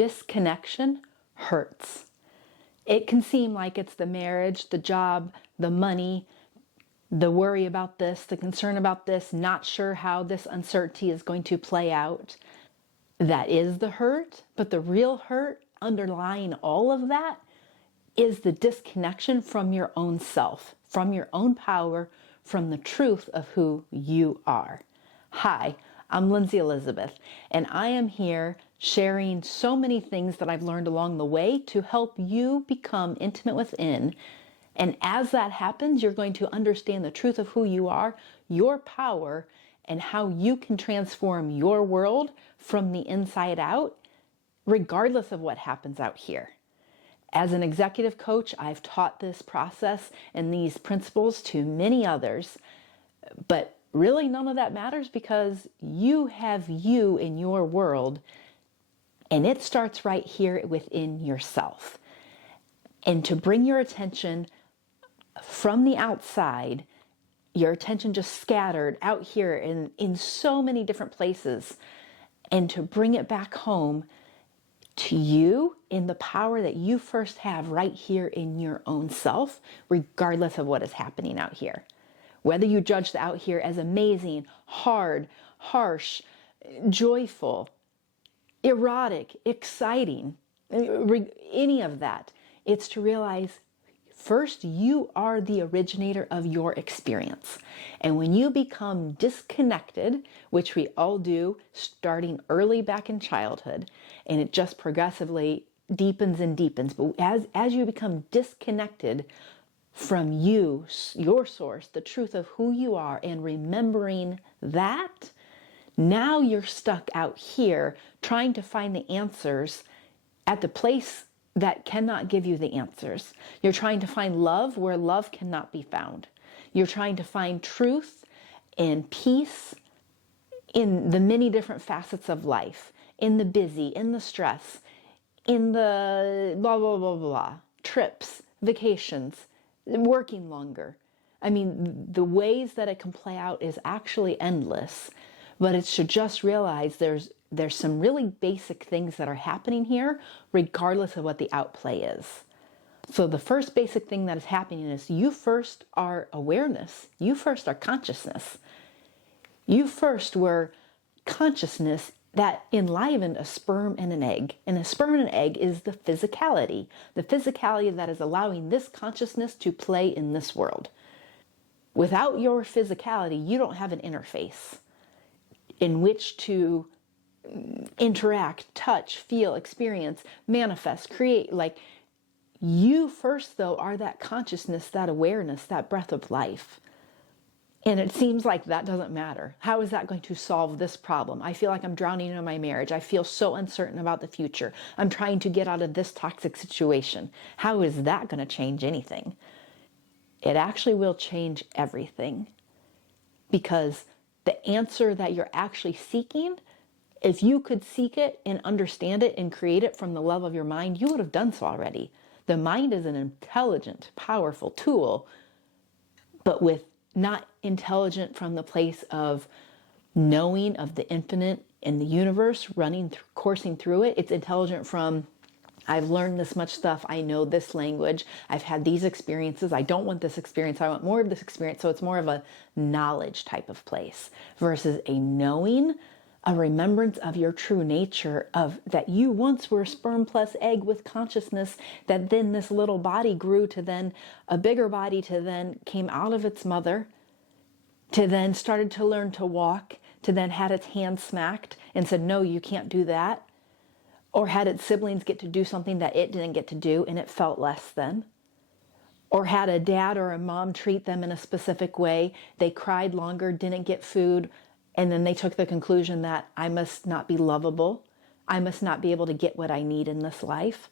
Disconnection hurts. It can seem like it's the marriage, the job, the money, the worry about this, the concern about this, not sure how this uncertainty is going to play out. That is the hurt, but the real hurt underlying all of that is the disconnection from your own self, from your own power, from the truth of who you are. Hi, I'm Linzy Elizabeth, and I am here sharing so many things that I've learned along the way to help you become intimate within. And as that happens, you're going to understand the truth of who you are, your power, and how you can transform your world from the inside out, regardless of what happens out here. As an executive coach, I've taught this process and these principles to many others, but really none of that matters because you have you in your world, and it starts right here within yourself. And to bring your attention from the outside, your attention just scattered out here in so many different places, and to bring it back home to you in the power that you first have right here in your own self, regardless of what is happening out here. Whether you judge the out here as amazing, hard, harsh, joyful, erotic, exciting, any of that, it's to realize first, you are the originator of your experience. And when you become disconnected, which we all do starting early back in childhood, and it just progressively deepens and deepens, but as you become disconnected from you, your source, the truth of who you are, and remembering that, now you're stuck out here trying to find the answers at the place that cannot give you the answers. You're trying to find love where love cannot be found. You're trying to find truth and peace in the many different facets of life, in the busy, in the stress, in the blah, blah, blah, blah, trips, vacations, working longer. I mean, the ways that it can play out is actually endless, but it's to just realize there's some really basic things that are happening here, regardless of what the outplay is. So the first basic thing that is happening is you first are awareness. You first are consciousness. You first were consciousness that enlivened a sperm and an egg. And a sperm and an egg is the physicality that is allowing this consciousness to play in this world. Without your physicality, you don't have an interface in which to interact, touch, feel, experience, manifest, create. Like, you first, though, are that consciousness, that awareness, that breath of life. And it seems like that doesn't matter. How is that going to solve this problem? I feel like I'm drowning in my marriage. I feel so uncertain about the future. I'm trying to get out of this toxic situation. How is that going to change anything? It actually will change everything, because the answer that you're actually seeking, if you could seek it and understand it and create it from the love of your mind, you would have done so already. The mind is an intelligent, powerful tool, but not intelligent from the place of knowing of the infinite and the universe coursing through it. It's intelligent from, I've learned this much stuff. I know this language. I've had these experiences. I don't want this experience. I want more of this experience. So it's more of a knowledge type of place versus a knowing, a remembrance of your true nature, of that you once were sperm plus egg with consciousness, that then this little body grew to then a bigger body, to then came out of its mother, to then started to learn to walk, to then had its hand smacked and said, no, you can't do that. Or had its siblings get to do something that it didn't get to do and it felt less than. Or had a dad or a mom treat them in a specific way. They cried longer, didn't get food, and then they took the conclusion that I must not be lovable. I must not be able to get what I need in this life.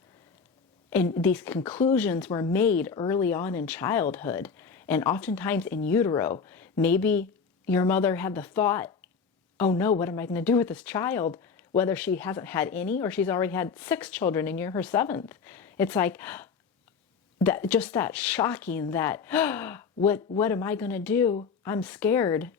And these conclusions were made early on in childhood, and oftentimes in utero. Maybe your mother had the thought, oh no, what am I going to do with this child? Whether she hasn't had any or she's already had 6 children and you're her 7th. It's like that, just that shocking that, what am I going to do? I'm scared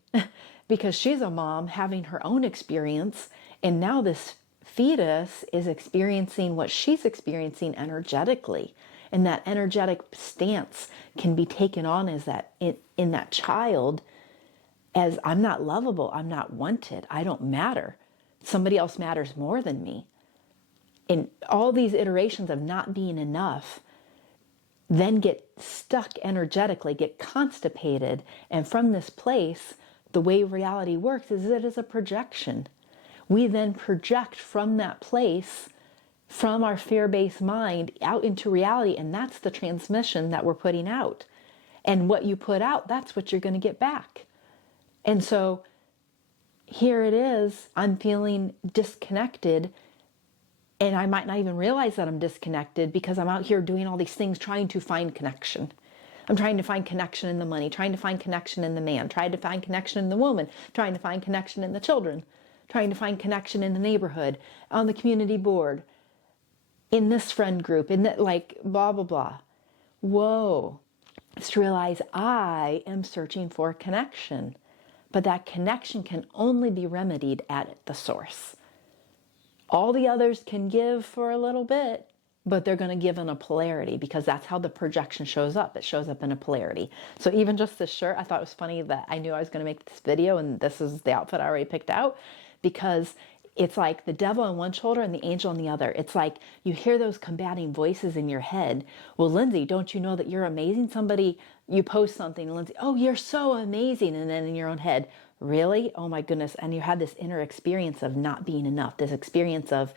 because she's a mom having her own experience, and now this fetus is experiencing what she's experiencing energetically. And that energetic stance can be taken on as that in that child as I'm not lovable, I'm not wanted, I don't matter. Somebody else matters more than me. And all these iterations of not being enough then get stuck energetically, get constipated. And from this place, the way reality works is it is a projection. We then project from that place, from our fear-based mind out into reality. And that's the transmission that we're putting out. And what you put out, that's what you're going to get back. And so here it is, I'm feeling disconnected. And I might not even realize that I'm disconnected because I'm out here doing all these things trying to find connection. I'm trying to find connection in the money, trying to find connection in the man, trying to find connection in the woman, trying to find connection in the children, trying to find connection in the neighborhood, on the community board, in this friend group, in that, like, blah, blah, blah. Whoa. It's to realize I am searching for connection, but that connection can only be remedied at the source. All the others can give for a little bit, but they're going to give in a polarity because that's how the projection shows up. It shows up in a polarity. So even just this shirt, I thought it was funny that I knew I was going to make this video and this is the outfit I already picked out because it's like the devil on one shoulder and the angel on the other. It's like you hear those combating voices in your head. Well, Lindsay, don't you know that you're amazing? Somebody, you post something and Lindsay, oh, you're so amazing. And then in your own head, really? Oh my goodness. And you had this inner experience of not being enough, this experience of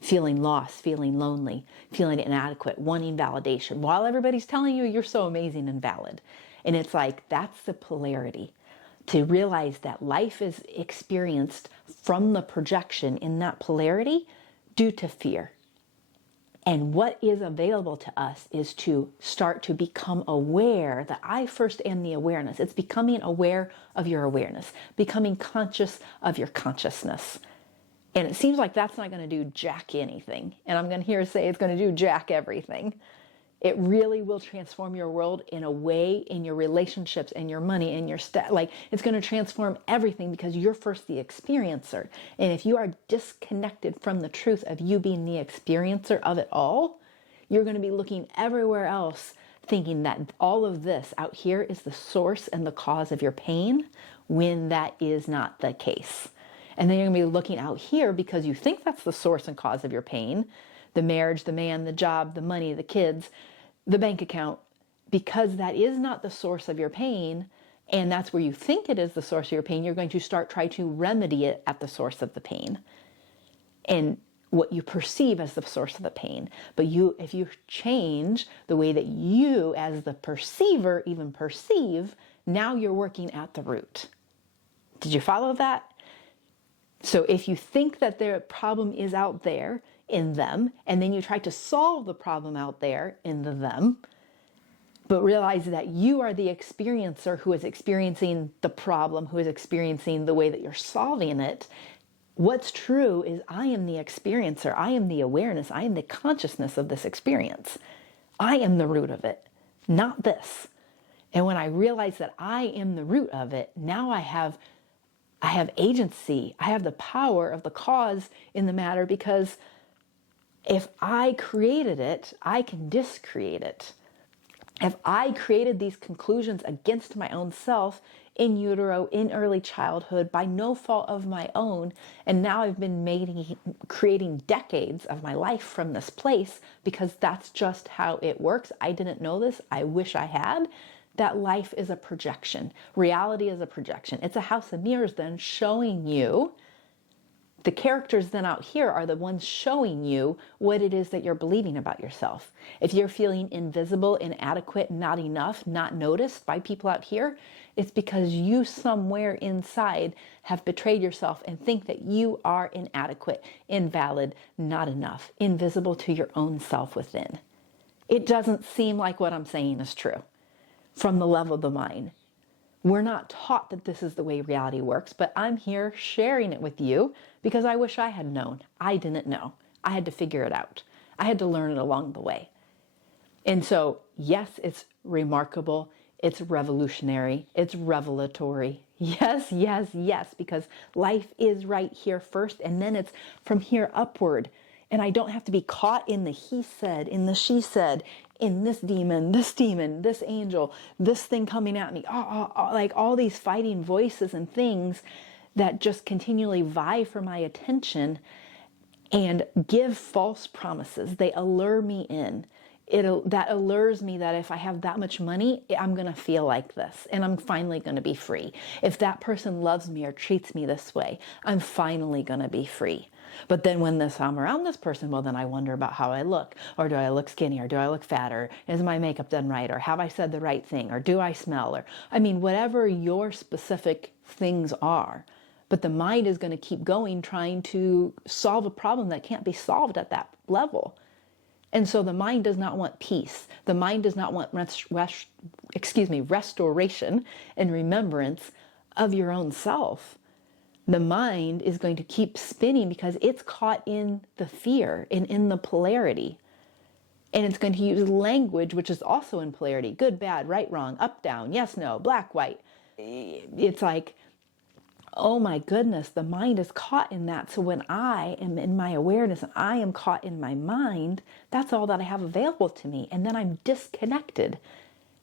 feeling lost, feeling lonely, feeling inadequate, wanting validation, while everybody's telling you you're so amazing and valid. And it's like, that's the polarity. To realize that life is experienced from the projection in that polarity due to fear. And what is available to us is to start to become aware that I first am the awareness. It's becoming aware of your awareness, becoming conscious of your consciousness. And it seems like that's not going to do jack anything. And I'm going to hear say it's going to do jack everything. It really will transform your world in a way, in your relationships and your money and your like it's going to transform everything because you're first the experiencer. And if you are disconnected from the truth of you being the experiencer of it all, you're going to be looking everywhere else thinking that all of this out here is the source and the cause of your pain when that is not the case. And then you're going to be looking out here because you think that's the source and cause of your pain, the marriage, the man, the job, the money, the kids, the bank account, because that is not the source of your pain, and that's where you think it is the source of your pain, you're going to start trying to remedy it at the source of the pain and what you perceive as the source of the pain. But if you change the way that you as the perceiver even perceive, now you're working at the root. Did you follow that? So if you think that their problem is out there in them, and then you try to solve the problem out there in the them, but realize that you are the experiencer who is experiencing the problem, who is experiencing the way that you're solving it, what's true is I am the experiencer, I am the awareness, I am the consciousness of this experience. I am the root of it, not this. And when I realize that I am the root of it, now I have agency, I have the power of the cause in the matter, because if I created it, I can discreate it. If I created these conclusions against my own self in utero, in early childhood, by no fault of my own, and now I've been creating decades of my life from this place because that's just how it works. I didn't know this. I wish I had. That life is a projection. Reality is a projection. It's a house of mirrors then showing you. The characters then out here are the ones showing you what it is that you're believing about yourself. If you're feeling invisible, inadequate, not enough, not noticed by people out here, it's because you somewhere inside have betrayed yourself and think that you are inadequate, invalid, not enough, invisible to your own self within. It doesn't seem like what I'm saying is true from the level of the mind. We're not taught that this is the way reality works, but I'm here sharing it with you because I wish I had known. I didn't know. I had to figure it out. I had to learn it along the way. And so, yes, it's remarkable. It's revolutionary. It's revelatory. Yes, yes, yes, because life is right here first, and then it's from here upward. And I don't have to be caught in the he said, in the she said, in this demon, this angel, this thing coming at me, like all these fighting voices and things that just continually vie for my attention and give false promises. They allure me in. That allures me that if I have that much money, I'm going to feel like this and I'm finally going to be free. If that person loves me or treats me this way, I'm finally going to be free. But then when I'm around this person, well, then I wonder about how I look, or do I look skinny, or do I look fat, or is my makeup done right, or have I said the right thing, or do I smell, or I mean, whatever your specific things are. But the mind is going to keep going, trying to solve a problem that can't be solved at that level. And so the mind does not want peace. The mind does not want restoration and remembrance of your own self. The mind is going to keep spinning because it's caught in the fear and in the polarity. And it's going to use language, which is also in polarity. Good, bad, right, wrong, up, down, yes, no, black, white. It's like, oh my goodness, the mind is caught in that. So when I am in my awareness and I am caught in my mind, that's all that I have available to me. And then I'm disconnected.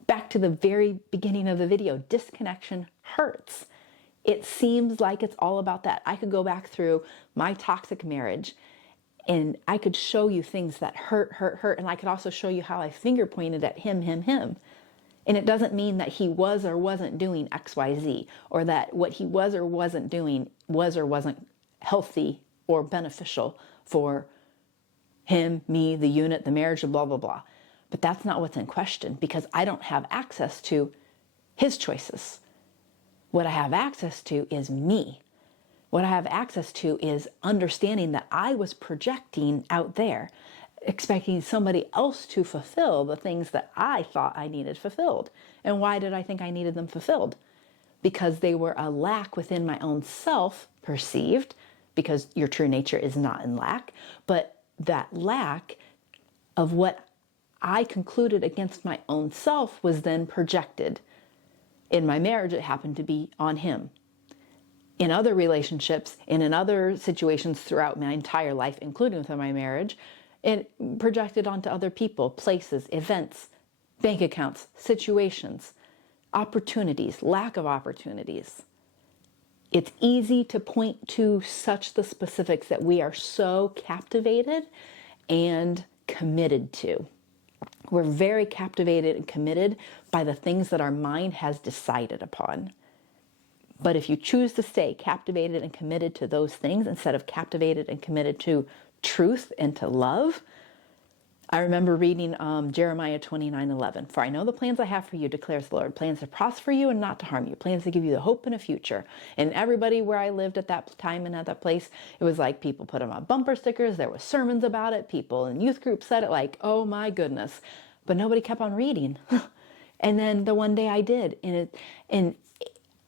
Back to the very beginning of the video, disconnection hurts. It seems like it's all about that. I could go back through my toxic marriage and I could show you things that hurt. And I could also show you how I finger pointed at him. And it doesn't mean that he was or wasn't doing X, Y, Z, or that what he was or wasn't doing was or wasn't healthy or beneficial for him, me, the unit, the marriage, blah, blah, blah. But that's not what's in question, because I don't have access to his choices. What I have access to is me. What I have access to is understanding that I was projecting out there, expecting somebody else to fulfill the things that I thought I needed fulfilled. And why did I think I needed them fulfilled? Because they were a lack within my own self, perceived, because your true nature is not in lack, but that lack of what I concluded against my own self was then projected. In my marriage, it happened to be on him. In other relationships and in other situations throughout my entire life, including within my marriage, it projected onto other people, places, events, bank accounts, situations, opportunities, lack of opportunities. It's easy to point to such the specifics that we are so captivated and committed to. We're very captivated and committed by the things that our mind has decided upon. But if you choose to stay captivated and committed to those things instead of captivated and committed to truth and to love, I remember reading Jeremiah 29:11. For I know the plans I have for you, declares the Lord, plans to prosper you and not to harm you, plans to give you the hope and a future. And everybody where I lived at that time and at that place, it was like people put them on bumper stickers. There was sermons about it. People in youth groups said it like, oh my goodness. But nobody kept on reading. And then the one day I did. And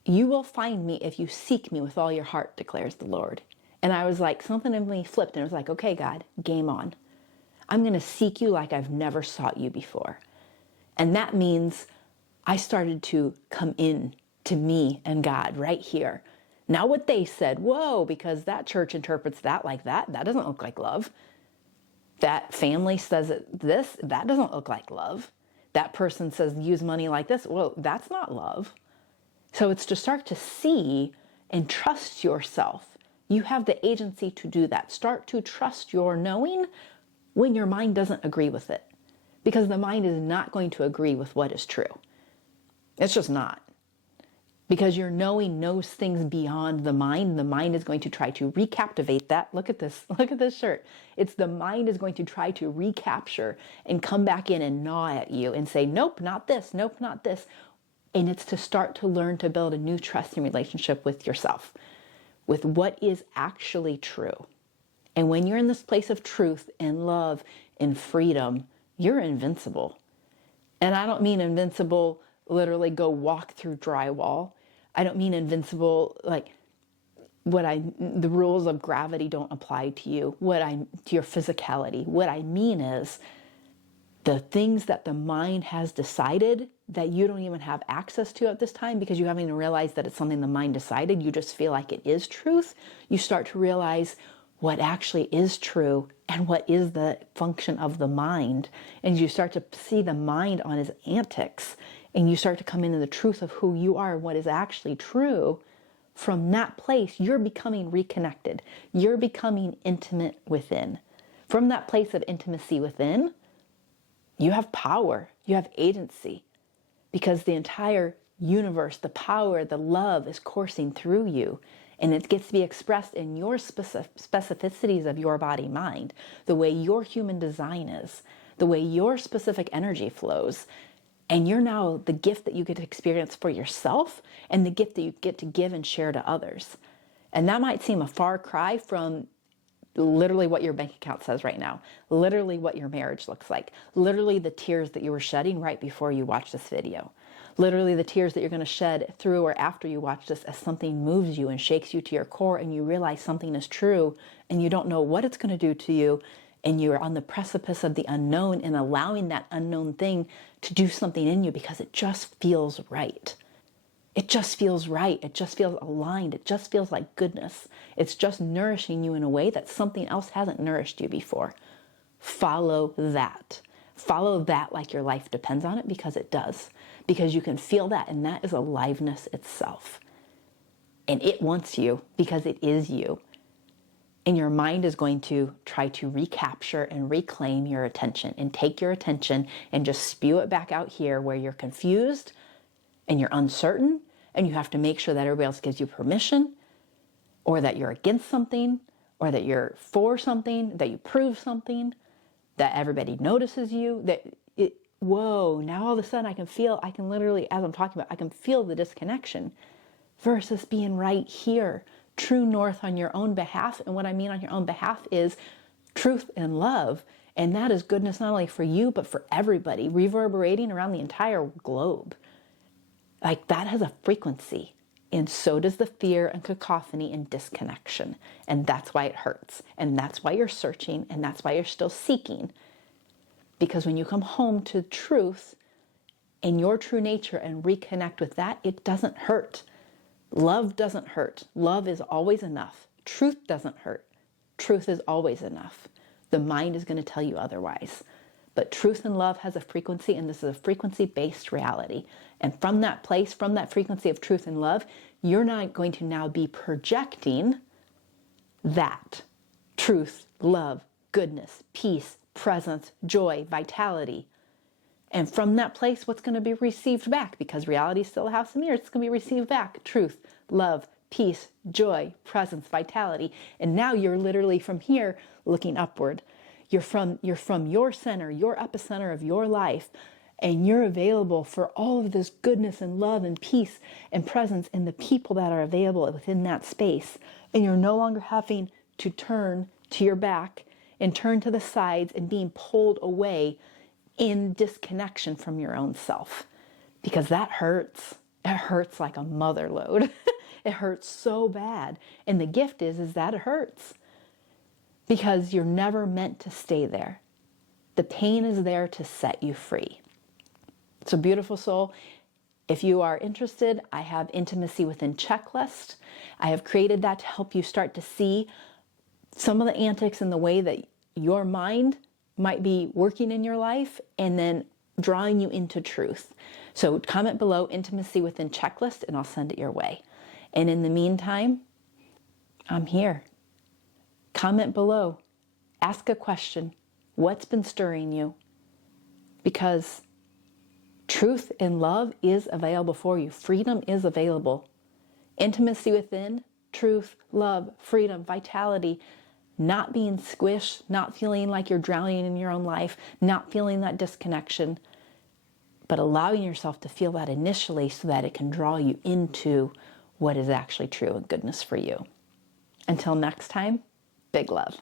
you will find me if you seek me with all your heart, declares the Lord. And I was like, something in me flipped and it was like, okay, God, game on. I'm going to seek you like I've never sought you before. And that means I started to come in to me and God right here. Now what they said, whoa, because that church interprets that like that. That doesn't look like love. That family says this, that doesn't look like love. That person says use money like this. Well, that's not love. So it's to start to see and trust yourself. You have the agency to do that. Start to trust your knowing when your mind doesn't agree with it. Because the mind is not going to agree with what is true. It's just not. Because your knowing knows things beyond the mind. The mind is going to try to recaptivate that. Look at this. Look at this shirt. It's the mind is going to try to recapture and come back in and gnaw at you and say, nope, not this. Nope, not this. And it's to start to learn to build a new trusting relationship with yourself, with what is actually true. And when you're in this place of truth and love and freedom, you're invincible. And I don't mean invincible, literally go walk through drywall. I don't mean invincible, like the rules of gravity don't apply to you, to your physicality. What I mean is the things that the mind has decided that you don't even have access to at this time because you haven't even realized that it's something the mind decided. You just feel like it is truth. You start to realize what actually is true and what is the function of the mind. And you start to see the mind on its antics, and you start to come into the truth of who you are and what is actually true. From that place, you're becoming reconnected. You're becoming intimate within. From that place of intimacy within, you have power, you have agency, because the entire universe, the power, the love is coursing through you, and it gets to be expressed in your specificities of your body mind, the way your human design is, the way your specific energy flows. And you're now the gift that you get to experience for yourself and the gift that you get to give and share to others. And that might seem a far cry from literally what your bank account says right now, literally what your marriage looks like, literally the tears that you were shedding right before you watch this video, literally the tears that you're going to shed through or after you watch this as something moves you and shakes you to your core and you realize something is true and you don't know what it's going to do to you. And you're on the precipice of the unknown and allowing that unknown thing to do something in you because it just feels right. It just feels right. It just feels aligned. It just feels like goodness. It's just nourishing you in a way that something else hasn't nourished you before. Follow that. Follow that like your life depends on it, because it does. Because you can feel that, and that is aliveness itself. And it wants you because it is you. And your mind is going to try to recapture and reclaim your attention and take your attention and just spew it back out here where you're confused and you're uncertain and you have to make sure that everybody else gives you permission, or that you're against something, or that you're for something, that you prove something, that everybody notices you, whoa, now all of a sudden I can literally, as I'm talking about, I can feel the disconnection versus being right here. True north on your own behalf. And what I mean on your own behalf is truth and love. And that is goodness not only for you, but for everybody, reverberating around the entire globe. Like, that has a frequency. And so does the fear and cacophony and disconnection. And that's why it hurts. And that's why you're searching. And that's why you're still seeking. Because when you come home to truth and your true nature and reconnect with that, it doesn't hurt. Love doesn't hurt. Love is always enough. Truth doesn't hurt. Truth is always enough. The mind is going to tell you otherwise. But truth and love has a frequency, and this is a frequency-based reality. And from that place, from that frequency of truth and love, you're not going to now be projecting that truth, love, goodness, peace, presence, joy, vitality. And from that place, what's going to be received back? Because reality is still a house of mirrors. It's going to be received back. Truth, love, peace, joy, presence, vitality. And now you're literally from here looking upward. You're from your center, your epicenter of your life. And you're available for all of this goodness and love and peace and presence in the people that are available within that space. And you're no longer having to turn to your back and turn to the sides and being pulled away in disconnection from your own self, because that hurts. It hurts like a mother load. It hurts so bad. And the gift is that it hurts, because you're never meant to stay there. The pain is there to set you free. So, beautiful soul, if you are interested, I have Intimacy Within Checklist. I have created that to help you start to see some of the antics and the way that your mind might be working in your life, and then drawing you into truth. So comment below Intimacy Within Checklist and I'll send it your way. And in the meantime, I'm here. Comment below. Ask a question. What's been stirring you? Because truth and love is available for you. Freedom is available. Intimacy within, truth, love, freedom, vitality. Not being squished, not feeling like you're drowning in your own life, not feeling that disconnection, but allowing yourself to feel that initially so that it can draw you into what is actually true and goodness for you. Until next time, big love.